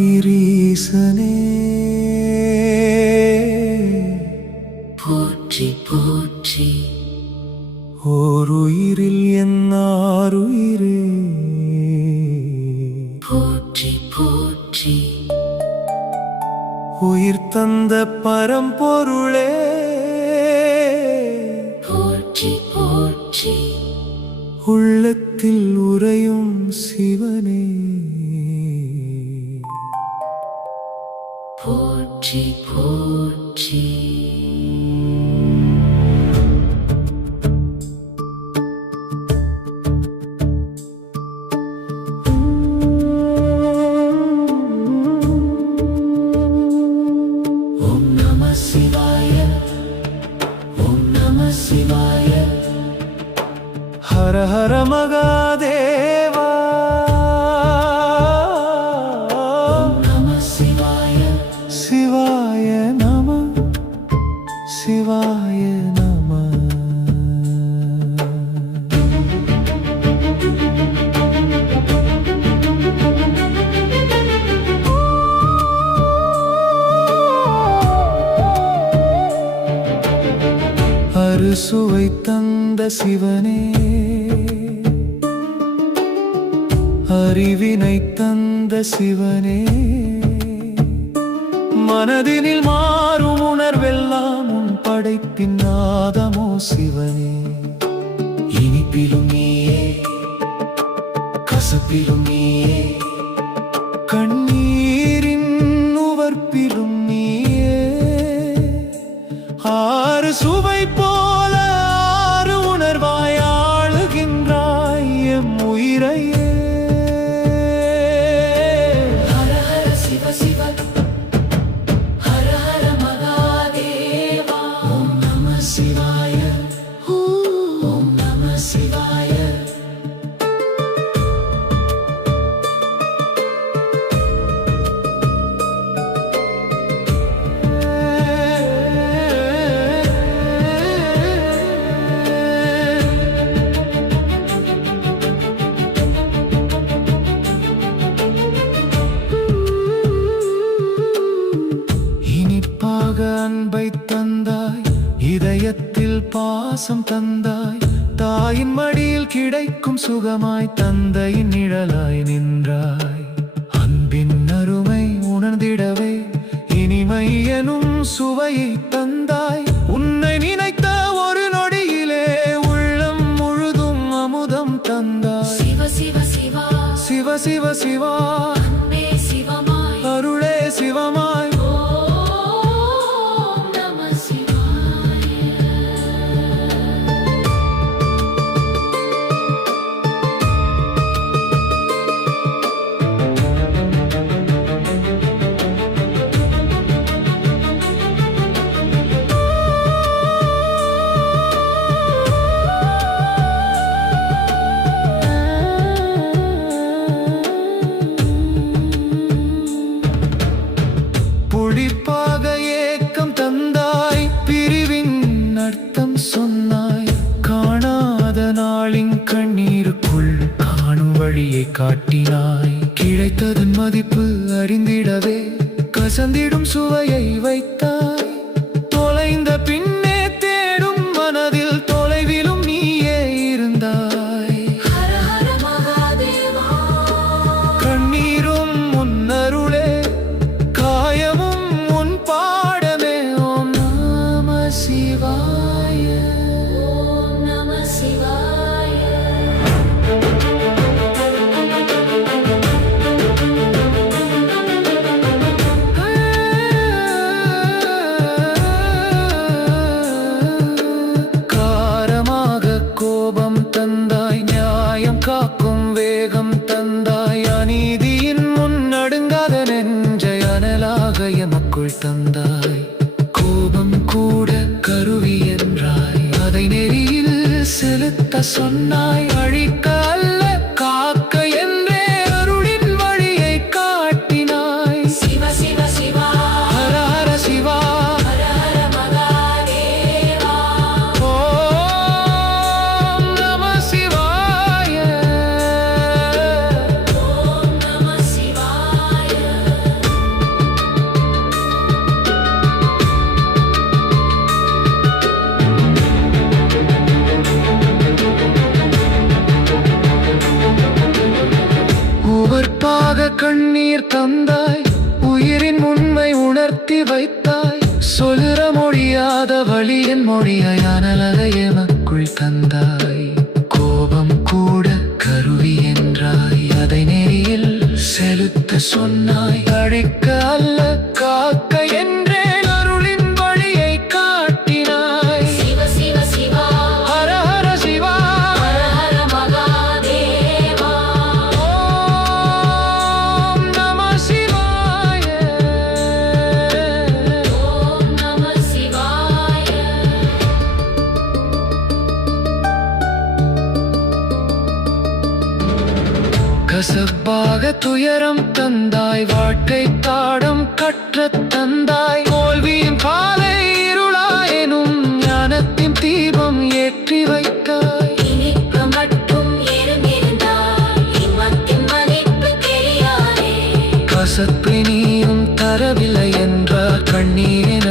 என்னாருயிரீசனே போற்றி போற்றி. ஓருயிரில் என்னாருயிரே போற்றி போற்றி. உயிர் தந்த பரம்பொருளே போற்றி போற்றி. உள்ளத்தில் உறையும் சிவனே போற்றி போற்றி. ஓம் நம சிவாய. ஓம் நம சிவாய. ஹர ஹர மகாதேவா. ஓம் நம சிவாய. சிவாய நம. சிவாய நம. அறுசுவை தந்த சிவனே, அறிவினை தந்த சிவனே, மனதினில் மாறும் உணர்வெல்லாம் உன் படைப்பின் நாதமோ சிவனே. இனிப்பிலும் நீயே, கசப்பிலும் நீயே, கண்ணீரின் உவர்ப்பிலும் நீயே. ஆறு சுவை போல ஆறு உணர்வாய் ஆளுகின்றாய் எம் உயிரையே. ஹர ஹர சிவ சிவ. ஹர ஹர மகாதேவா. ஓம் நம சிவாய. ஓம் நம சிவாய. இனிப்பாக அன்பை தந்தாய், இதயத்தில் பாசம் தந்தாய், தாயின் மடியில் கிடைக்கும் சுகமாய் தந்தையின் நிழலாய் நின்றாய். அன்பின் அருமை உணர்ந்திடவே இனிமை எனும் சுவையை தந்தாய். உன்னை நினைத்த ஒரு நொடியிலே உள்ளம் முழுதும் அமுதம் தந்தாய். சிவ சிவ சிவா. சிவ சிவ சிவா. அன்பே சிவமாய். அருளே சிவமாய். ஓம் நம சிவாய. புளிப்பாக ஏக்கம் தந்தாய், பிரிவின் அர்த்தம் சொன்னாய். காணாத நாளின் கண்ணீருக்குள் காணும் வழியை காட்டினாய். கிடைத்ததன் மதிப்பு அறிந்திடவே கசந்திடும் சுவையை வைத்தாய். தொலைந்த பின்னே தேடும் மனதில் தொலைவிலும் நீயே இருந்தாய். ஹர ஹர மகாதேவா. கண்ணீரும் முன்னருளே, காயமும் உன் பாடமே. ஓம் நம சிவாய. ஓம் நம சிவாய. காரமாக கோபம் தந்தாய், நியாயம் காக்கும் வேகம் தந்தாய். அநீதியின் முன் நடுங்காத நெஞ்சை அனலாக எமக்குள் தந்தாய். கோபம் கூட கருவி என்றாய், அதை நெறியில் செலுத்த சொன்னாய். அழிக்க அல்ல காக்க என்றே அருளின் வழியை காட்டினாய். சிவ சிவ சிவா. ஹர ஹர சிவா. புரிய வைத்தாய். சொல்ல முடியாத வழியின் மொழியாய் அனலை எமக்குள் தந்தாய். கோபம் கூட கருவி என்றாய், அதை நெறியில் செலுத்த சொன்னாய். அழிக்க அல்ல காக்க என்றே அருளின் வழியை காட்டினாய். சிவ சிவ சிவா ஹர ஹர சிவா, ஹர ஹர மகாதேவா. ஓம் நம சிவாய. ஓம் நம சிவாய. கசப்பாக துயரம் தந்தாய், வாழ்க்கை பாடம் கற்றத் தந்தாய். தோல்வியின் பாலை இருளாயெனும் ஞானத்தின் தீபம் ஏற்றி வைத்தாய். இனிப்பு மட்டும் இருந்திருந்தாய், இன்பத்தின் மதிப்பு தெரியாதே. கசப்பை நீயும் தரவில்லை என்றார், கண்ணீரின்